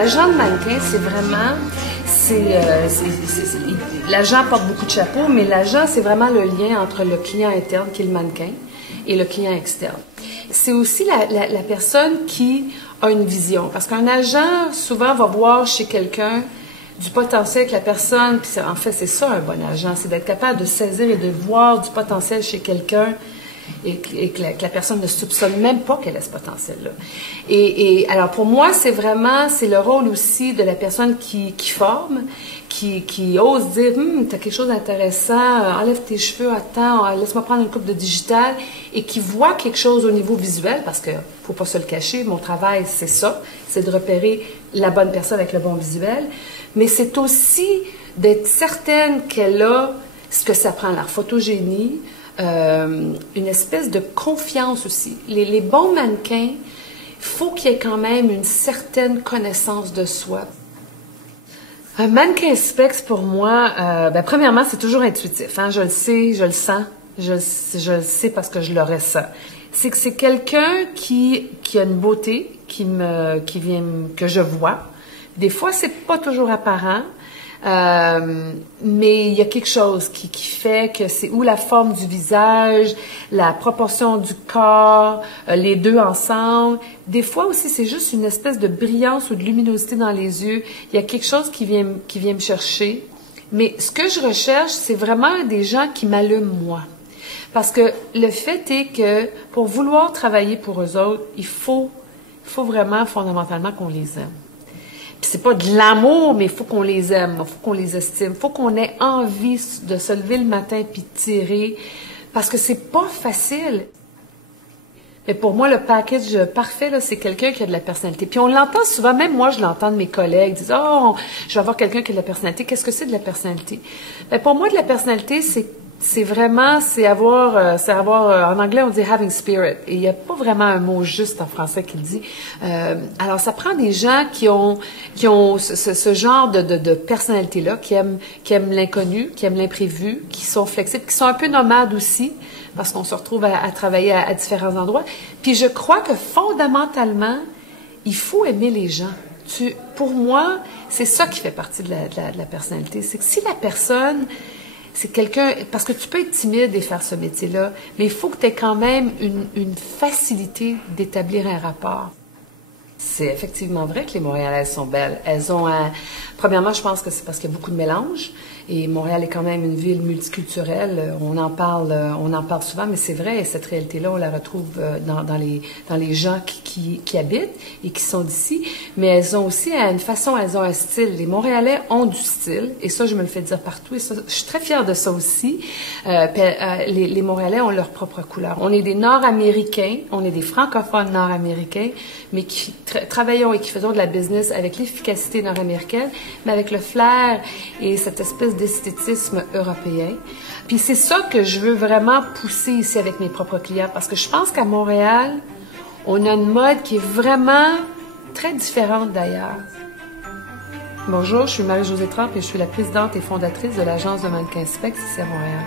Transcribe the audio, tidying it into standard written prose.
L'agent de mannequin, c'est vraiment, l'agent porte beaucoup de chapeaux, mais l'agent, c'est vraiment le lien entre le client interne, qui est le mannequin, et le client externe. C'est aussi la personne qui a une vision, parce qu'un agent, souvent, va voir chez quelqu'un du potentiel que la personne, puis en fait, c'est ça un bon agent, c'est d'être capable de saisir et de voir du potentiel chez quelqu'un et que la personne ne soupçonne même pas qu'elle a ce potentiel-là. Et alors, pour moi, c'est le rôle aussi de la personne qui forme, qui ose dire, t'as quelque chose d'intéressant, enlève tes cheveux, attends, laisse-moi prendre une coupe de digital, et qui voit quelque chose au niveau visuel, parce que faut pas se le cacher, mon travail, c'est ça, c'est de repérer la bonne personne avec le bon visuel, mais c'est aussi d'être certaine qu'elle a ce que ça prend, la photogénie, une espèce de confiance aussi. Les bons mannequins, il faut qu'il y ait quand même une certaine connaissance de soi. Un mannequin specs, pour moi, premièrement, c'est toujours intuitif. Hein? Je le sais, je le sens, je le sais parce que je le ressens. C'est que c'est quelqu'un qui a une beauté, que je vois. Des fois, c'est pas toujours apparent. Mais il y a quelque chose qui fait que c'est ou la forme du visage, la proportion du corps, les deux ensemble. Des fois aussi, c'est juste une espèce de brillance ou de luminosité dans les yeux. Il y a quelque chose qui vient me chercher. Mais ce que je recherche, c'est vraiment des gens qui m'allument moi. Parce que le fait est que pour vouloir travailler pour eux autres, il faut vraiment fondamentalement qu'on les aime. Puis c'est pas de l'amour, mais il faut qu'on les aime, il faut qu'on les estime, il faut qu'on ait envie de se lever le matin puis de tirer, parce que c'est pas facile. Mais pour moi, le package parfait, là, c'est quelqu'un qui a de la personnalité. Puis on l'entend souvent, même moi, je l'entends de mes collègues, disent « Oh, je vais avoir quelqu'un qui a de la personnalité. » Qu'est-ce que c'est de la personnalité? Bien, pour moi, de la personnalité, c'est avoir, en anglais, on dit having spirit. Et il n'y a pas vraiment un mot juste en français qui le dit. Alors, ça prend des gens qui ont ce genre de personnalité-là, qui aiment l'inconnu, qui aiment l'imprévu, qui sont flexibles, qui sont un peu nomades aussi, parce qu'on se retrouve à travailler à différents endroits. Puis je crois que fondamentalement, il faut aimer les gens. Pour moi, c'est ça qui fait partie de la personnalité. C'est que si la personne, c'est quelqu'un, parce que tu peux être timide et faire ce métier-là, mais il faut que tu aies quand même une facilité d'établir un rapport. C'est effectivement vrai que les Montréalaises sont belles. Elles ont premièrement, je pense que c'est parce qu'il y a beaucoup de mélange. Et Montréal est quand même une ville multiculturelle. On en parle souvent, mais c'est vrai. Et cette réalité-là, on la retrouve dans les gens qui habitent et qui sont d'ici. Mais elles ont aussi, elles ont un style. Les Montréalais ont du style. Et ça, je me le fais dire partout. Et ça, je suis très fière de ça aussi. Les Montréalais ont leur propre couleur. On est des Nord-Américains, on est des francophones Nord-Américains, mais qui travaillons et qui faisons de la business avec l'efficacité nord-américaine, mais avec le flair et cette espèce d'esthétisme européen. Puis c'est ça que je veux vraiment pousser ici avec mes propres clients, parce que je pense qu'à Montréal, on a une mode qui est vraiment très différente d'ailleurs. Bonjour, je suis Marie-Josée Trempe et je suis la présidente et fondatrice de l'agence de mannequins Specs ici à Montréal.